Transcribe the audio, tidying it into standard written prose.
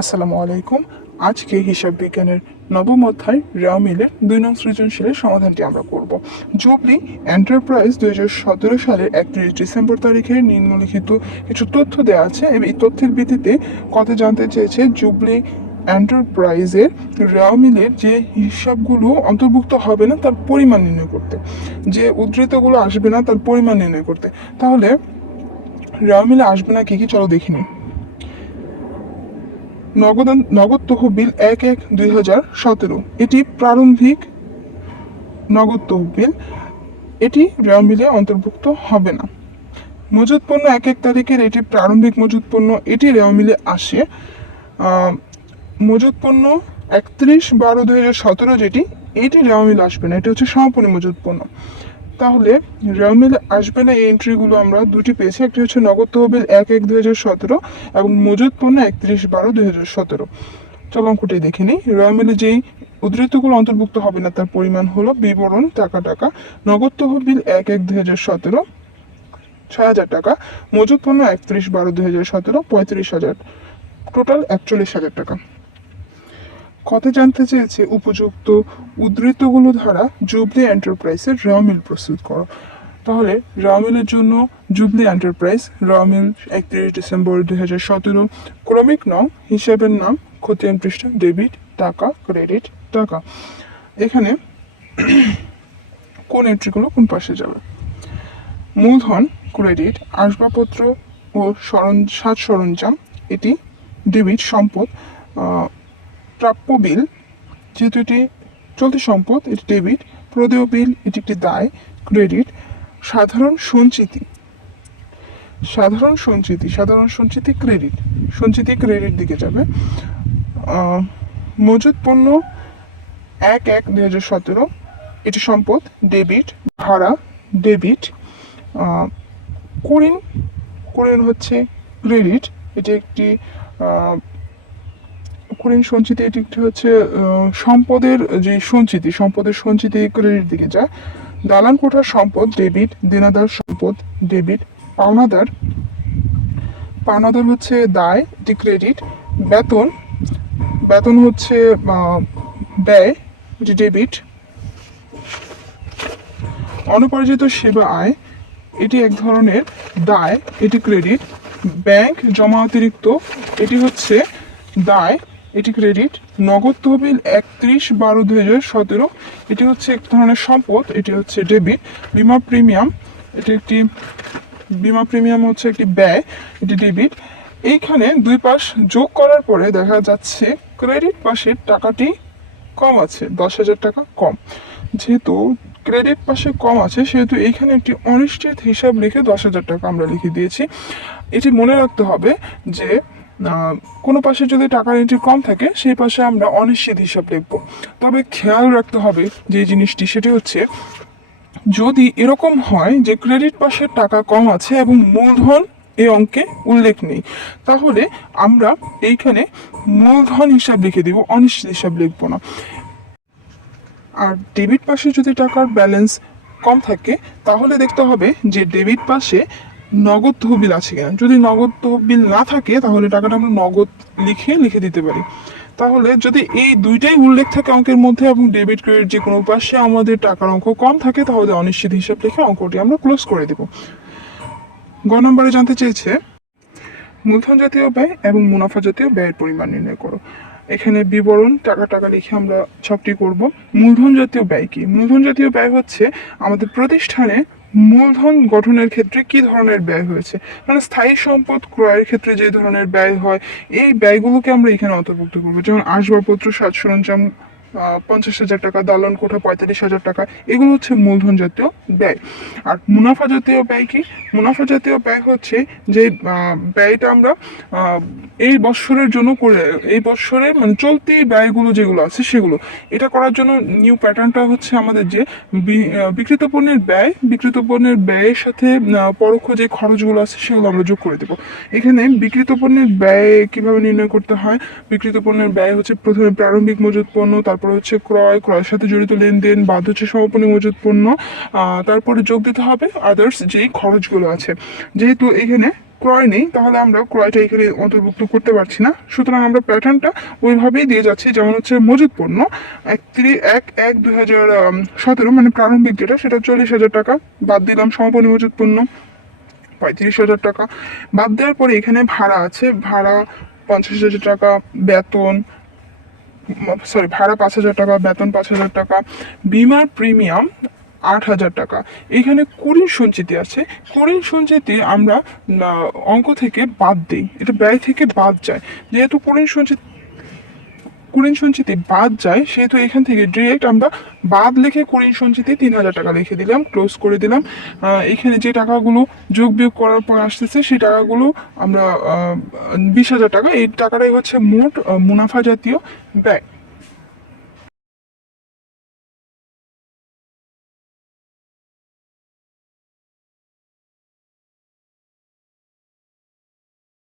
আসসালামু আলাইকুম। আজকে হিসাব বিজ্ঞানের নবম অধ্যায় রেওয়া মিলের 2 নং সৃজনশীলের সমাধানটি আমরা করব। জুবলি এন্টারপ্রাইজ 2017 সালের 31 ডিসেম্বর তারিখে নিম্নলিখিত কিছু তথ্য দেওয়া আছে এবং এই তথ্যের ভিত্তিতে কথা জানতে চেয়েছে জুবলি এন্টারপ্রাইজের রেওয়া মিলের যে হিসাবগুলো অন্তর্ভুক্ত হবে না তার পরিমাণ নির্ণয় করতে, যে উদ্ধৃতগুলো আসবে না তার পরিমাণ নির্ণয় করতে। তাহলে রেওয়া মিলে আসবে না কি কি, চলো দেখিনি। নগদ তহবিল 1/1/2017, এটি প্রারম্ভিক নগদ তহবিল, এটি রেওয়া মিলে অন্তর্ভুক্ত হবে না। মজুত পণ্য 1 তারিখের, এটি প্রারম্ভিক মজুত পণ্য, এটি রেওয়া মিলে আসে। মজুত পণ্য 31/12/2017 যেটি, এটি রেওয়া মিলে আসবে না, এটি হচ্ছে সমাপনী মজুত পণ্য। তাহলে রেওয়া মিলে আসবে না এই এন্ট্রিগুলো আমরা দুটি পেয়েছি, একটি হচ্ছে নগদ তহবিল 1/1/2017 এবং মজুত পণ্য 31/12/2017। চলো অঙ্কটি দেখে নিই। রেওয়া মিলে যেই উদ্ধৃতগুলো অন্তর্ভুক্ত হবে না তার পরিমাণ হলো বিবরণ টাকা। নগদ তহবিল 1/1/2017 6,000 টাকা, মজুত পণ্য 31/12/2017 35,000, টোটাল 41,000 টাকা। কত জানতে চেয়েছে উপযুক্ত উদ্ধৃতগুলো দ্বারা জুবলি এন্টারপ্রাইজের রেওয়া মিল প্রস্তুত করো। তাহলে রেওয়া মিলের জন্য জুবলি এন্টারপ্রাইজ রেওয়া মিল 31 ডিসেম্বর 2017, ক্রমিক নং, হিসাবের নাম, খতিয়ান পৃষ্ঠা, ডেবিট টাকা, ক্রেডিট টাকা। এখানে কোন এন্ট্রিগুলো কোন পাশে যাবে? মূলধন ক্রেডিট, আসবাবপত্র ও সাজ সরঞ্জাম এটি ডেবিট, সম্পদ প্রাপ্য বিল যেহেতু এটি চলতি সম্পদ এটি ডেবিট, প্রদেয় বিল এটি একটি দায় ক্রেডিট। সাধারণ সঞ্চিতি ক্রেডিট, সঞ্চিতি ক্রেডিট দিকে যাবে। মজুত পণ্য 1/1/2017 এটি সম্পদ ডেবিট, ভাড়া ডেবিট। কুড়িন হচ্ছে ক্রেডিট, এটি একটি কুড়িন সঞ্চিতি, এটি একটি হচ্ছে সম্পদের যে সম্পদের সঞ্চিতি ক্রেডিট দিকে যায়। দালান কোঠার সম্পদ ডেবিট, দেনাদার সম্পদ ডেবিট। পাওনাদার হচ্ছে দায়, এটি ক্রেডিট। বেতন হচ্ছে ব্যয়, এটি ডেবিট। অনুপার্জিত সেবা আয় এটি এক ধরনের দায়, এটি ক্রেডিট। ব্যাংক জমা অতিরিক্ত এটি হচ্ছে দায়, এটি ক্রেডিট। নগদ তহবিল 31/12/2017 এটি হচ্ছে এক ধরনের সম্পদ, এটি হচ্ছে ডেবিট। বীমা প্রিমিয়াম হচ্ছে একটি ব্যয়, এটি ডেবিট। এইখানে দুই পাশ যোগ করার পরে দেখা যাচ্ছে ক্রেডিট পাশের টাকাটি কম আছে, 10,000 টাকা কম। যেহেতু ক্রেডিট পাশে কম আছে সেহেতু এইখানে একটি অনিশ্চিত হিসাব লিখে 10,000 টাকা আমরা লিখে দিয়েছি। এটি মনে রাখতে হবে যে কোনো পাশে যদি টাকার এন্ট্রি কম থাকে সেই পাশে আমরা অনিশ্চিত হিসাব লিখব। তবে খেয়াল রাখতে হবে যে জিনিসটি, সেটি হচ্ছে যদি এরকম হয় যে ক্রেডিট পাশের টাকা কম আছে এবং মূলধন এই অঙ্কে উল্লেখ নেই, তাহলে আমরা এইখানে মূলধন হিসাব লিখে দিব, অনিশ্চিত হিসাব লিখব না। আর ডেবিট পাশে যদি টাকার ব্যালেন্স কম থাকে তাহলে দেখতে হবে যে ডেবিট পাশে নগদ তহবিল আছে কিনা। যদি নগদ তহবিল না থাকে তাহলে টাকাটা আমরা নগদ লিখে দিতে পারি। তাহলে যদি এই দুইটাই উল্লেখ থাকে অঙ্কের মধ্যে এবং ডেবিট ক্রেডিট যে কোনো পাশে আমাদের টাকার অঙ্ক কম থাকে তাহলে অনিশ্চিত হিসাব লিখে অঙ্কটি আমরা ক্লোজ করে দেব। গ নম্বরে জানতে চেয়েছে মূলধন জাতীয় ব্যয় এবং মুনাফা জাতীয় ব্যয়ের পরিমাণ নির্ণয় করো। এখানে বিবরণ টাকা লিখে আমরা ছকটি করব। মূলধন জাতীয় ব্যয় কি? মূলধন জাতীয় ব্যয় হচ্ছে আমাদের প্রতিষ্ঠানে মূলধন গঠনের ক্ষেত্রে কি ধরনের ব্যয় হয়েছে, মানে স্থায়ী সম্পদ ক্রয়ের ক্ষেত্রে যে ধরনের ব্যয় হয় এই ব্যয়গুলোকে আমরা এখানে অন্তর্ভুক্ত করবো। যেমন আসবাবপত্র, সাজ সরঞ্জাম 50,000 টাকা, দালান কোঠা 45,000 টাকা, এগুলো হচ্ছে মূলধন জাতীয় ব্যয়। আর মুনাফা জাতীয় ব্যয় কি? মুনাফা জাতীয় ব্যয় হচ্ছে যে ব্যয়টা আমরা এই বছরের জন্য করে, এই বছরের মানে চলতি ব্যয়গুলো যেগুলো আছে সেগুলো। এটা করার জন্য নিউ প্যাটার্নটা হচ্ছে আমাদের যে বিক্রিত পণ্যের ব্যয়ের সাথে পরোক্ষ যে খরচগুলো আছে সেগুলো আমরা যোগ করে দেবো। এখানে বিক্রিত পণ্যের ব্যয় কিভাবে নির্ণয় করতে হয়? বিক্রিত পণ্যের ব্যয় হচ্ছে প্রথমে প্রারম্ভিক মজুত পণ্য, তারপর হচ্ছে ক্রয়ের সাথে জড়িত লেনদেন, বাদ হচ্ছে সমাপনী মজুত পণ্য, তারপরে যোগ দিতে হবে আদার্স যেই খরচগুলো আছে। যেহেতু এখানে ক্রয় নেই তাহলে আমরা ক্রয়টা এখানে অন্তর্ভুক্ত করতে পারছি না। সুতরাং আমরা প্যাটার্নটা ওইভাবেই দিয়ে যাচ্ছি, যেমন হচ্ছে মজুত পণ্য 1/1/2017 মানে প্রারম্ভিক যেটা সেটা 40,000 টাকা, বাদ দিলাম সমাপনী মজুত পণ্য 35,000 টাকা। বাদ দেওয়ার পরে এখানে ভাড়া আছে, ভাড়া 50,000 টাকা, বেতন ভাড়া 5,000 টাকা, বেতন 5,000 টাকা, বিমার প্রিমিয়াম 8,000 টাকা। এখানে কুড়ির সঞ্চিতি আছে, কুড়ির সঞ্চিতি আমরা অঙ্ক থেকে বাদ দিই, এটা ব্যয় থেকে বাদ যায়। যেহেতু কুড়ির সঞ্চিতি বাদ যায় সেহেতু এখান থেকে ডিরেক্ট আমরা বাদ লিখে কুড়ির সঞ্চিতি 3,000 টাকা লিখে দিলাম, ক্লোজ করে দিলাম। এখানে যে টাকাগুলো যোগ বিয়োগ করার পর আসতেছে সেই টাকাগুলো আমরা 20,000 টাকা, এই টাকাটাই হচ্ছে মোট মুনাফা জাতীয় ব্যয়।